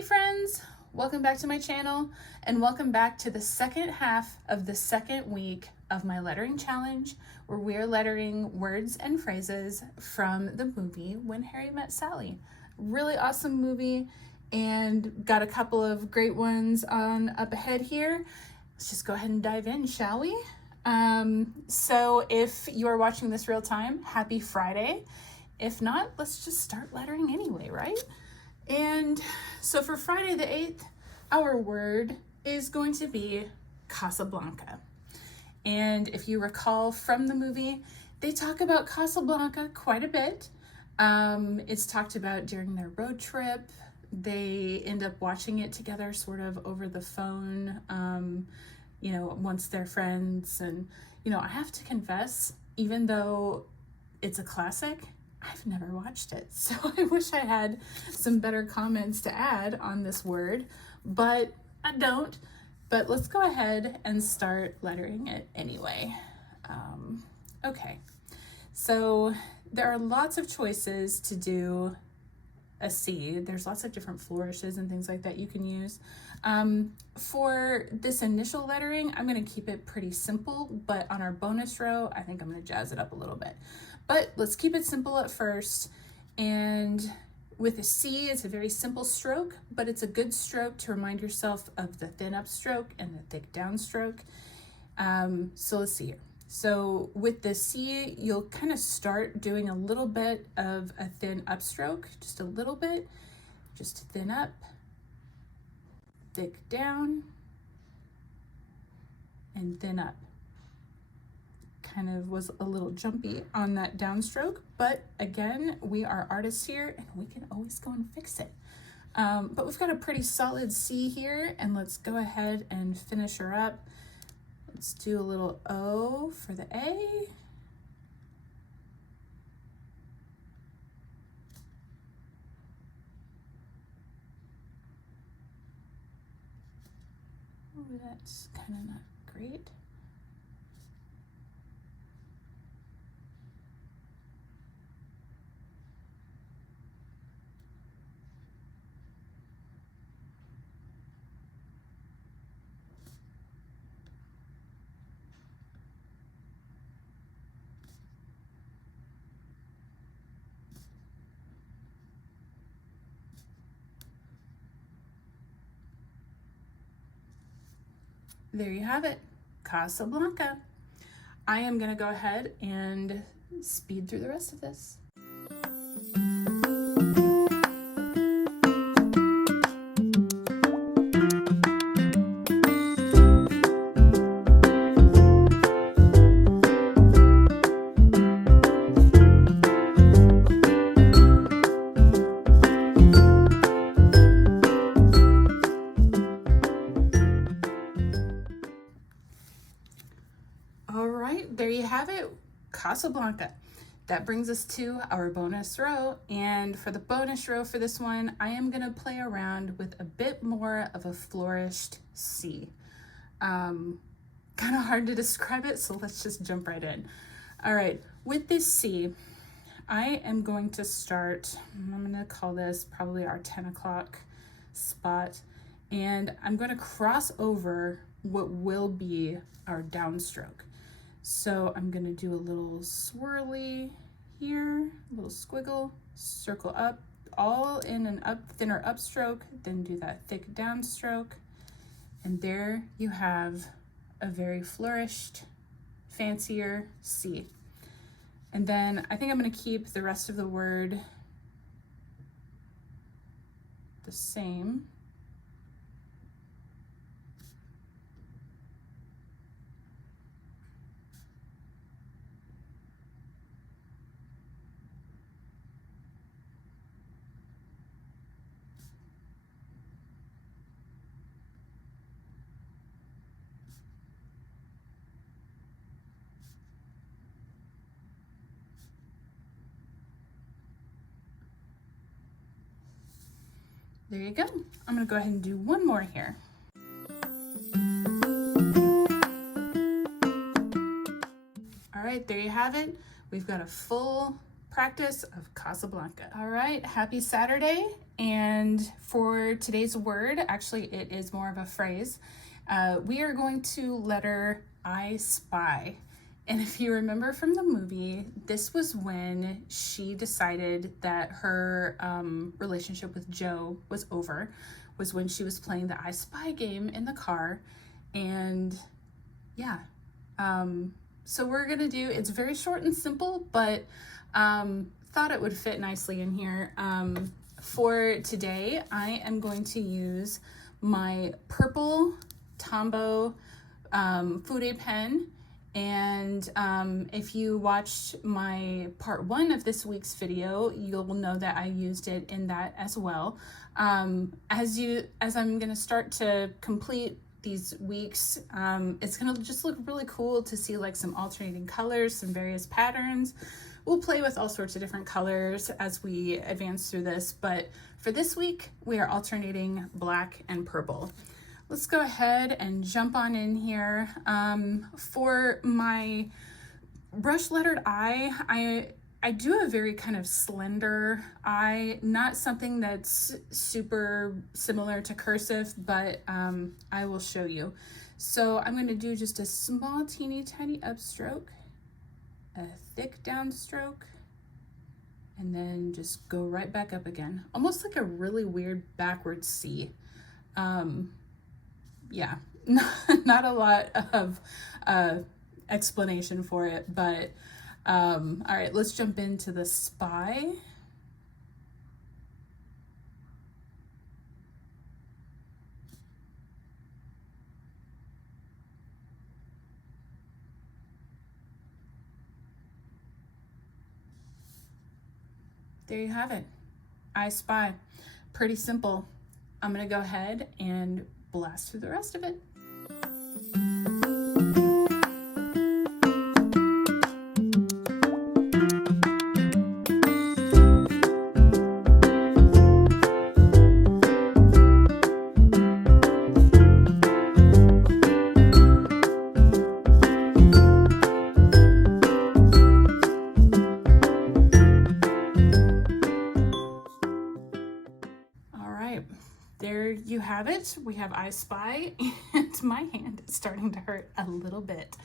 Hey friends, welcome back to my channel and welcome back to the second half of the second week of my lettering challenge where we are lettering words and phrases from the movie When Harry Met Sally. Really awesome movie and got a couple of great ones on up ahead here. Let's just go ahead and dive in, shall we? So if you are watching this real time, happy Friday. If not, let's just start lettering anyway, right? And so for Friday the 8th, our word is going to be Casablanca. And if you recall from the movie, they talk about Casablanca quite a bit. It's talked about during their road trip. They end up watching it together sort of over the phone, once they're friends. And, I have to confess, even though it's a classic, I've never watched it, so I wish I had some better comments to add on this word, but I don't. But let's go ahead and start lettering it anyway. Okay, so there are lots of choices to do a C. There's lots of different flourishes and things like that you can use. For this initial lettering, I'm going to keep it pretty simple, but on our bonus row, I think I'm going to jazz it up a little bit. But let's keep it simple at first. And with a C, it's a very simple stroke, but it's a good stroke to remind yourself of the thin upstroke and the thick downstroke. So let's see here. So with the C, you'll kind of start doing a little bit of a thin upstroke, just a little bit, just thin up, thick down, and thin up. Kind of was a little jumpy on that downstroke, but again, we are artists here and we can always go and fix it. But we've got a pretty solid C here, and let's go ahead and finish her up. Let's do a little O for the A. Oh, that's kind of not great. There you have it, Casablanca. I am gonna go ahead and speed through the rest of this. All right, there you have it, Casablanca. That brings us to our bonus row. And for the bonus row for this one, I am gonna play around with a bit more of a flourished C. Kind of hard to describe it, so let's just jump right in. All right, with this C, I am going to start, I'm gonna call this probably our 10 o'clock spot, and I'm gonna cross over what will be our downstroke. So I'm gonna do a little swirly here, a little squiggle, circle up, all in an thinner upstroke, then do that thick downstroke. And there you have a very flourished, fancier C. And then I think I'm gonna keep the rest of the word the same. There you go. I'm gonna go ahead and do one more here. All right, there you have it. We've got a full practice of Casablanca. All right, happy Saturday, And for today's word, actually it is more of a phrase, we are going to letter I spy. And if you remember from the movie, this was when she decided that her relationship with Joe was over, was when she was playing the I Spy game in the car. And yeah, so we're gonna do, it's very short and simple, but thought it would fit nicely in here. For today, I am going to use my purple Tombow Fude pen. And if you watched my part 1 of this week's video, you'll know that I used it in that as well. As I'm going to start to complete these weeks, it's going to just look really cool to see like some alternating colors, some various patterns. We'll play with all sorts of different colors as we advance through this, but for this week, we are alternating black and purple. Let's go ahead and jump on in here. For my brush lettered I do a very kind of slender I, not something that's super similar to cursive, but I will show you. So I'm going to do just a small teeny tiny upstroke, a thick downstroke, and then just go right back up again. Almost like a really weird backwards C. Yeah, not a lot of explanation for it, but all right, let's jump into the spy. There you have it. I spy. Pretty simple. I'm gonna go ahead and blast through the rest of it. There you have it. We have I Spy, and my hand is starting to hurt a little bit.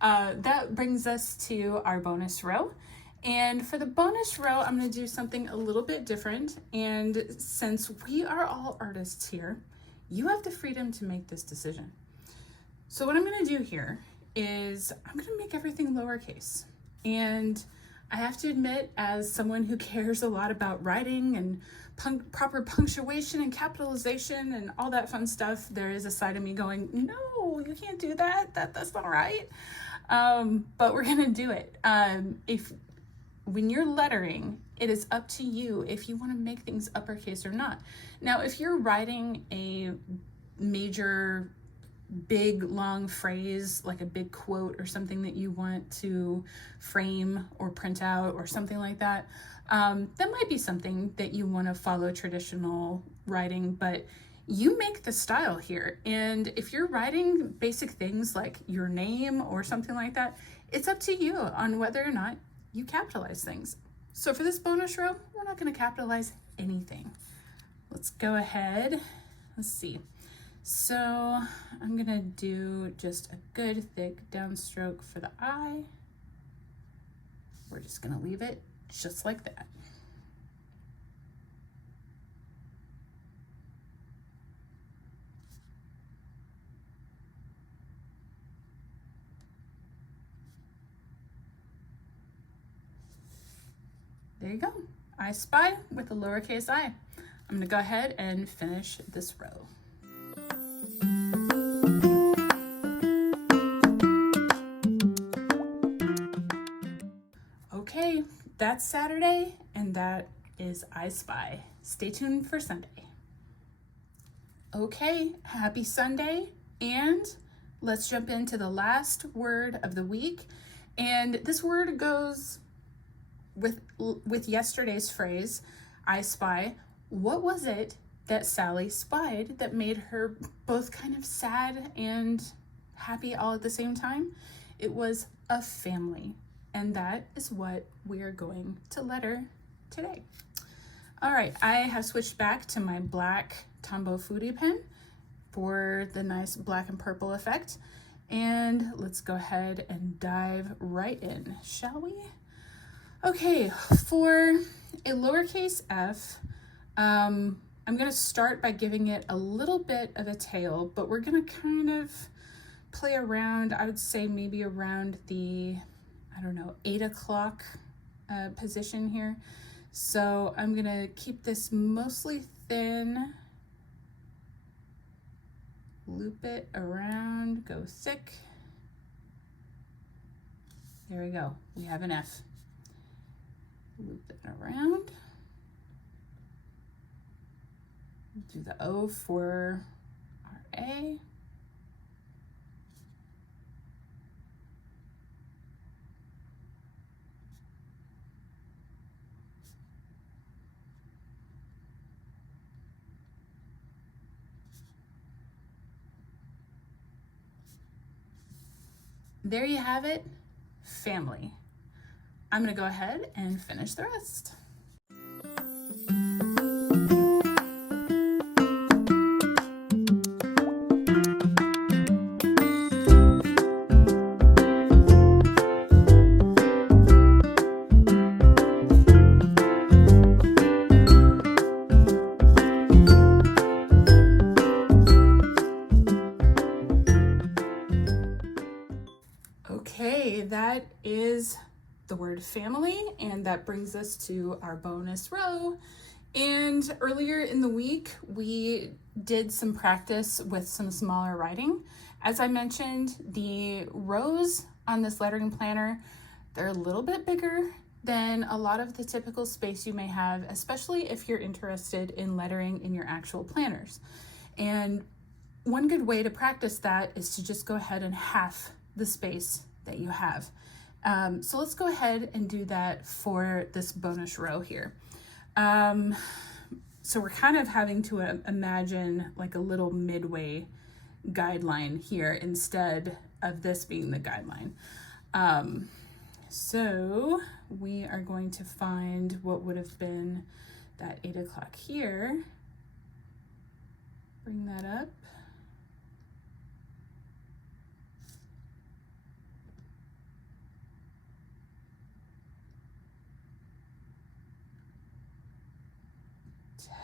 That brings us to our bonus row. And for the bonus row, I'm going to do something a little bit different. And since we are all artists here, you have the freedom to make this decision. So what I'm going to do here is I'm going to make everything lowercase. And I have to admit, as someone who cares a lot about writing and proper punctuation and capitalization and all that fun stuff, there is a side of me going, no, you can't do that. That's not right. But we're gonna do it. When you're lettering, it is up to you if you want to make things uppercase or not. Now, if you're writing a major, big, long phrase, like a big quote or something that you want to frame or print out or something like that, that might be something that you want to follow traditional writing, but you make the style here. And if you're writing basic things like your name or something like that, it's up to you on whether or not you capitalize things. So for this bonus row, we're not going to capitalize anything. Let's go ahead. Let's see. So I'm going to do just a good thick downstroke for the I. We're just going to leave it just like that. There you go. I Spy with a lowercase I. I'm going to go ahead and finish this row. Okay, that's Saturday, and that is I Spy. Stay tuned for Sunday. Okay, happy Sunday, and let's jump into the last word of the week. And this word goes with yesterday's phrase, I spy. What was it that Sally spied that made her both kind of sad and happy all at the same time? It was a family. And that is what we are going to letter today. All right, I have switched back to my black Tombow Foodie pen for the nice black and purple effect. And let's go ahead and dive right in, shall we? Okay, for a lowercase f, I'm going to start by giving it a little bit of a tail, but we're going to kind of play around, I would say maybe around the, 8 o'clock position here. So I'm going to keep this mostly thin, loop it around, go thick. There we go, we have an F. Loop it around. Do the O for our A. There you have it, family. I'm gonna go ahead and finish the rest. Okay, that is the word family, and that brings us to our bonus row. And earlier in the week, we did some practice with some smaller writing. As I mentioned, the rows on this lettering planner, they're a little bit bigger than a lot of the typical space you may have, especially if you're interested in lettering in your actual planners. And one good way to practice that is to just go ahead and half the space that you have. So let's go ahead and do that for this bonus row here. So we're kind of having to imagine like a little midway guideline here instead of this being the guideline. So we are going to find what would have been that 8 o'clock here. Bring that up.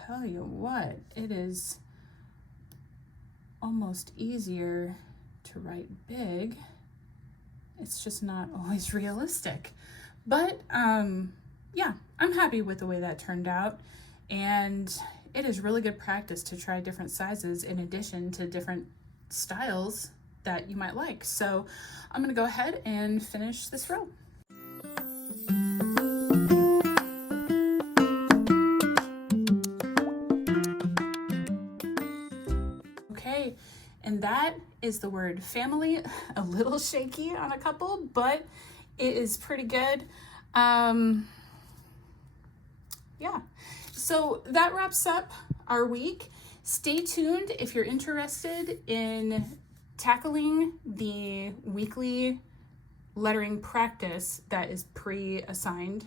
Tell you what, it is almost easier to write big. It's just not always realistic. But yeah, I'm happy with the way that turned out. And it is really good practice to try different sizes in addition to different styles that you might like. So I'm gonna go ahead and finish this row. Okay, and that is the word family. A little shaky on a couple, but it is pretty good. Yeah, so that wraps up our week. Stay tuned if you're interested in tackling the weekly lettering practice that is pre-assigned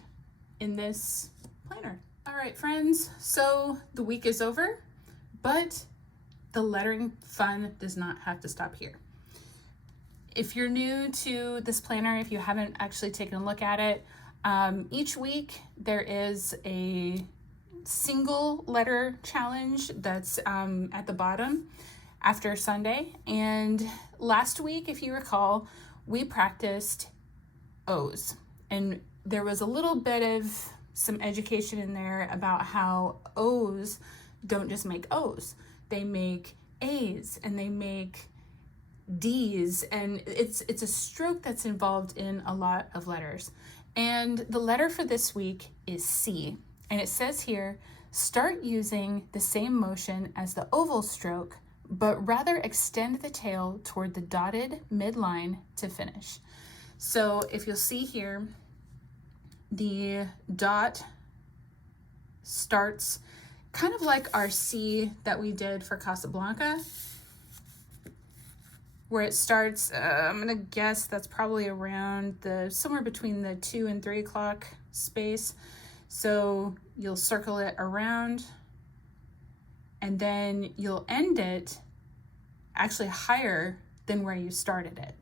in this planner. All right, friends, so the week is over, but the lettering fun does not have to stop here. If you're new to this planner, if you haven't actually taken a look at it, each week there is a single letter challenge that's at the bottom after Sunday. And last week, if you recall, we practiced O's. And there was a little bit of some education in there about how O's don't just make O's. They make A's and they make D's, and it's a stroke that's involved in a lot of letters. And the letter for this week is C. And it says here, start using the same motion as the oval stroke, but rather extend the tail toward the dotted midline to finish. So if you'll see here, the dot starts kind of like our C that we did for Casablanca, where it starts, I'm gonna guess that's probably around somewhere between the 2 and 3 o'clock space. So you'll circle it around and then you'll end it actually higher than where you started it.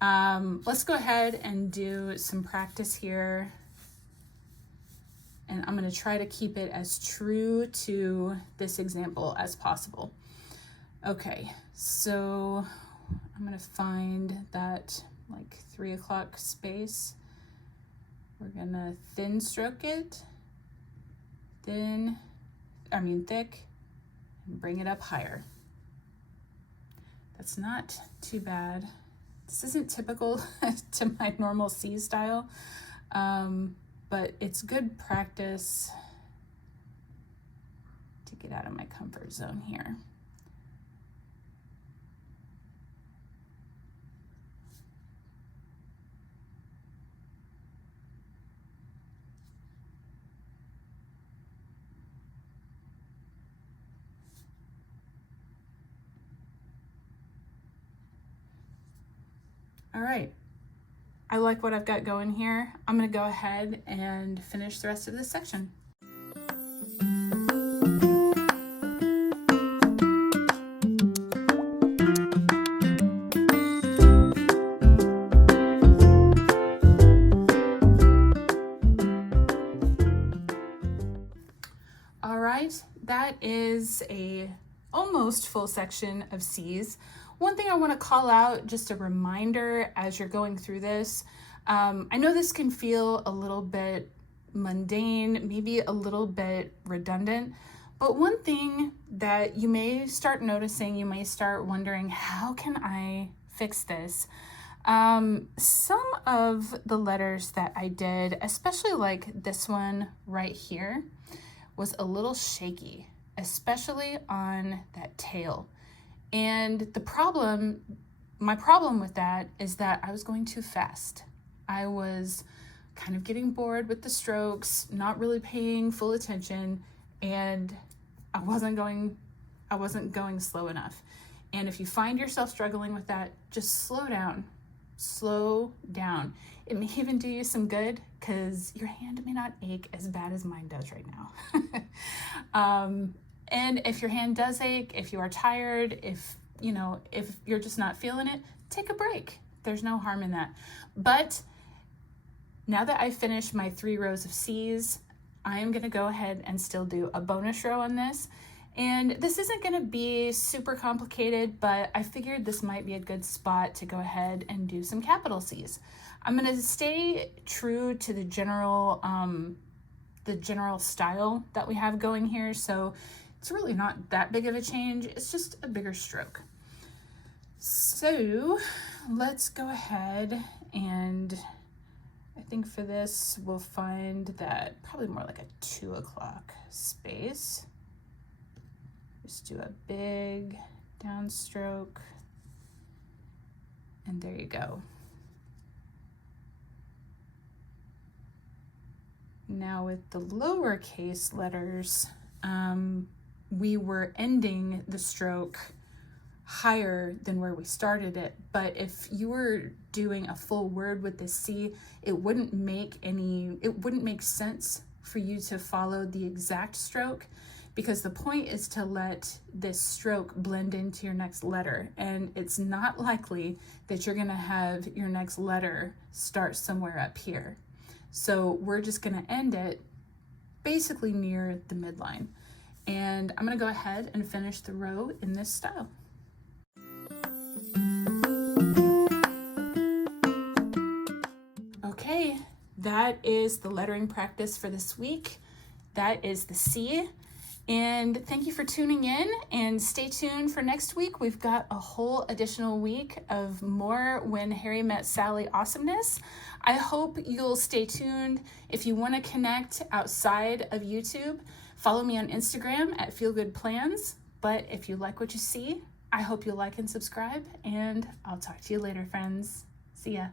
Let's go ahead and do some practice here. And I'm going to try to keep it as true to this example as possible. Okay, so I'm going to find that like 3 o'clock space. We're going to thin stroke it, thick, and bring it up higher. That's not too bad. This isn't typical to my normal C style, but it's good practice to get out of my comfort zone here. All right, I like what I've got going here. I'm gonna go ahead and finish the rest of this section. All right, that is a almost full section of C's. One thing I want to call out, just a reminder as you're going through this, I know this can feel a little bit mundane, maybe a little bit redundant, but one thing that you may start noticing, you may start wondering, how can I fix this? Some of the letters that I did, especially like this one right here, was a little shaky, especially on that tail. And my problem with that is that I was going too fast. I was kind of getting bored with the strokes, not really paying full attention, and I wasn't going slow enough. And if you find yourself struggling with that, just slow down. It may even do you some good because your hand may not ache as bad as mine does right now. And if your hand does ache, if you are tired, if you're just not feeling it, take a break. There's no harm in that. But now that I've finished my 3 rows of C's, I am gonna go ahead and still do a bonus row on this. And this isn't gonna be super complicated, but I figured this might be a good spot to go ahead and do some capital C's. I'm gonna stay true to the general style that we have going here. So it's really not that big of a change. It's just a bigger stroke. So let's go ahead, and I think for this, we'll find that probably more like a 2 o'clock space. Just do a big downstroke, and there you go. Now with the lowercase letters, we were ending the stroke higher than where we started it. But if you were doing a full word with the C, it wouldn't make sense for you to follow the exact stroke, because the point is to let this stroke blend into your next letter. And it's not likely that you're gonna have your next letter start somewhere up here. So we're just gonna end it basically near the midline. And I'm gonna go ahead and finish the row in this style. Okay, that is the lettering practice for this week. That is the C. And thank you for tuning in, and stay tuned for next week. We've got a whole additional week of more When Harry Met Sally awesomeness. I hope you'll stay tuned. If you want to connect outside of YouTube, follow me on Instagram at feelgoodplans. But if you like what you see, I hope you'll like and subscribe, and I'll talk to you later, friends. See ya.